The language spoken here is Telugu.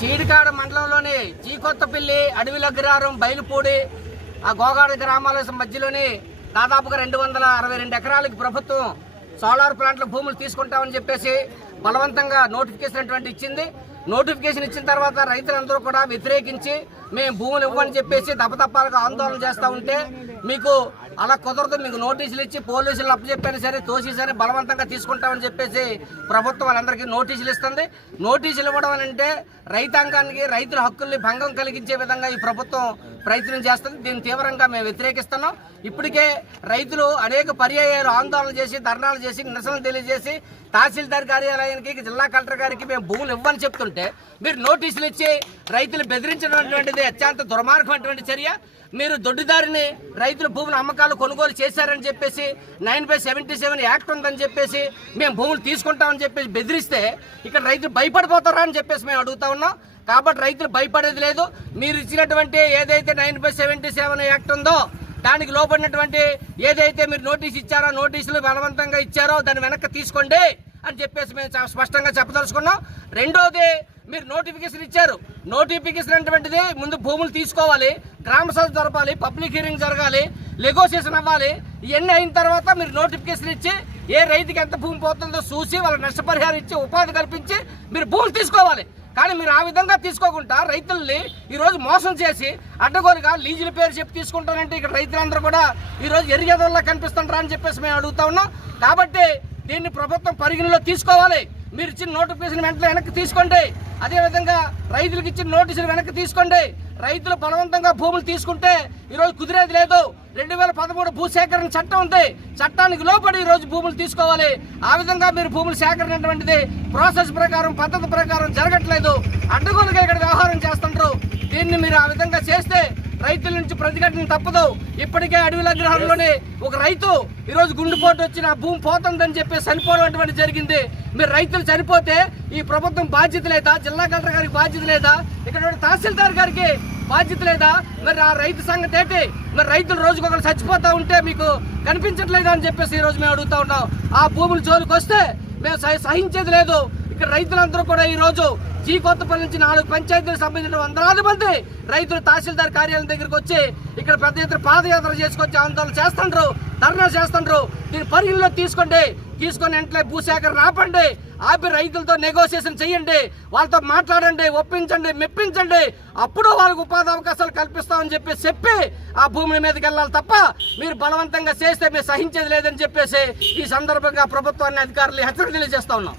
చీడికాడ మండలంలోని జీకొత్తపల్లి, అడవిలగ్రహారం, బయలుపూడి ఆ గోగాడ గ్రామాల మధ్యలోని దాదాపుగా 262 ఎకరాలకి ప్రభుత్వం సోలార్ ప్లాంట్ల భూములు తీసుకుంటామని చెప్పేసి బలవంతంగా నోటిఫికేషన్ ఇచ్చింది. నోటిఫికేషన్ ఇచ్చిన తర్వాత రైతులందరూ కూడా వ్యతిరేకించి మేము భూములు ఇవ్వని చెప్పేసి దపదప్పాలుగా ఆందోళన చేస్తూ ఉంటే మీకు అలా కుదరదు, మీకు నోటీసులు ఇచ్చి పోలీసులు అప్పచెప్పాను సరే తోసేసరి బలవంతంగా తీసుకుంటామని చెప్పేసి ప్రభుత్వం వాళ్ళందరికీ నోటీసులు ఇస్తుంది. నోటీసులు ఇవ్వడం అంటే రైతాంగానికి రైతుల హక్కుల్ని భంగం కలిగించే విధంగా ఈ ప్రభుత్వం ప్రయత్నం చేస్తుంది. దీన్ని తీవ్రంగా మేము వ్యతిరేకిస్తున్నాం. ఇప్పటికే రైతులు అనేక పర్యాయాలు ఆందోళన చేసి ధర్నాలు చేసి నిరసనలు తెలియజేసి తహసీల్దార్ కార్యాలయానికి, జిల్లా కలెక్టర్ గారికి మేము భూములు ఇవ్వని చెప్తుంటే మీరు నోటీసులు ఇచ్చి రైతులు బెదిరించడం అత్యంత దుర్మార్గమైనటువంటి చర్య. మీరు దొడ్డిదారిని రైతుల భూముల అమ్మకాలు కొనుగోలు చేశారని చెప్పేసి 9/77 యాక్ట్ ఉందని చెప్పేసి మేము భూములు తీసుకుంటామని చెప్పేసి బెదిరిస్తే ఇక్కడ రైతులు భయపడిపోతారా అని చెప్పేసి మేము అడుగుతా ఉన్నాం. కాబట్టి రైతులు భయపడేది లేదు. మీరు ఇచ్చినటువంటి ఏదైతే 9/77 యాక్ట్ ఉందో దానికి లోపడినటువంటి ఏదైతే మీరు నోటీస్ ఇచ్చారో, నోటీసులు బలవంతంగా ఇచ్చారో దాన్ని వెనక్కి తీసుకోండి అని చెప్పేసి మేము స్పష్టంగా చెప్పదలుచుకున్నాం. రెండోది, మీరు నోటిఫికేషన్ ఇచ్చారు. నోటిఫికేషన్ అటువంటిది ముందు భూములు తీసుకోవాలి, గ్రామ సభ జరపాలి, పబ్లిక్ హియరింగ్ జరగాలి, నెగోషియేషన్ అవ్వాలి. ఇవన్నీ అయిన తర్వాత మీరు నోటిఫికేషన్ ఇచ్చి ఏ రైతుకి ఎంత భూమి పోతుందో చూసి వాళ్ళ నష్టపరిహారం ఇచ్చి ఉపాధి కల్పించి మీరు భూములు తీసుకోవాలి. కానీ మీరు ఆ విధంగా తీసుకోకుండా రైతుల్ని ఈరోజు మోసం చేసి అడ్డగోలుగా లీజుల పేరు చెప్పి తీసుకుంటానంటే ఇక్కడ రైతులందరూ కూడా ఈరోజు ఎరిగేదల్లా కనిపిస్తుంటారా అని చెప్పేసి మేము అడుగుతా ఉన్నాం. కాబట్టి దీన్ని ప్రభుత్వం పరిగణలో తీసుకోవాలి. మీరు ఇచ్చిన నోటిఫికేషన్ వెంటనే వెనక్కి తీసుకోండి. అదేవిధంగా రైతులకు ఇచ్చిన నోటీసులు వెనక్కి తీసుకోండి. రైతులు బలవంతంగా భూములు తీసుకుంటే ఈరోజు కుదిరేది లేదు. 2013 భూసేకరణ చట్టం ఉంది. చట్టానికి లోపడి ఈరోజు భూములు తీసుకోవాలి. ఆ విధంగా మీరు భూములు సేకరణ అటువంటిది ప్రాసెస్ ప్రకారం, పద్ధతి ప్రకారం జరగట్లేదు. అడ్డగోలుగా ఇక్కడ వ్యవహారం చేస్తుంటారు. దీన్ని మీరు ఆ విధంగా చేస్తే రైతుల నుంచి ప్రతిఘటన తప్పదు. ఇప్పటికే అడవిలగ్రహంలోనే ఒక రైతు ఈరోజు గుండెపోటు వచ్చి నా భూమి పోతుందని చెప్పి చనిపోవడం అటువంటి జరిగింది. మీరు రైతులు చనిపోతే ఈ ప్రభుత్వం బాధ్యత లేదా? జిల్లా కలెక్టర్ గారికి బాధ్యత లేదా? ఇక్కడ తహసీల్దార్ గారికి బాధ్యత లేదా? మరి ఆ రైతు సంగతి ఏంటి? మరి రైతులు రోజుకొకరు చచ్చిపోతా ఉంటే మీకు కనిపించట్లేదా అని చెప్పేసి ఈరోజు మేము అడుగుతా ఉన్నాం. ఆ భూముల జోలికి వస్తే మేము సహించేది లేదు. ఇక్కడ రైతులందరూ కూడా ఈరోజు జీకొత్తపల్లి నుంచి 4 పంచాయతీలకు సంబంధించిన వందలాది మంది రైతులు తహసీల్దార్ కార్యాలయం దగ్గరికి వచ్చి ఇక్కడ పెద్ద ఎత్తున పాదయాత్ర చేసుకొచ్చి ఆందోళన చేస్తుండ్రు, ధర్నా చేస్తుండ్రు. దీన్ని పరిగణలో తీసుకోండి. తీసుకొని వెంటనే భూసేకరణ ఆపండి. ఆపి రైతులతో నెగోషియేషన్ చేయండి, వాళ్ళతో మాట్లాడండి, ఒప్పించండి, మెప్పించండి. అప్పుడు వాళ్ళకు ఉపాధి అవకాశాలు కల్పిస్తామని చెప్పి ఆ భూముల మీదకి వెళ్ళాలి తప్ప మీరు బలవంతంగా చేస్తే మేము సహించేది లేదని చెప్పేసి ఈ సందర్భంగా ప్రభుత్వాన్ని, అధికారులు హెచ్చరిక తెలియజేస్తా ఉన్నాం.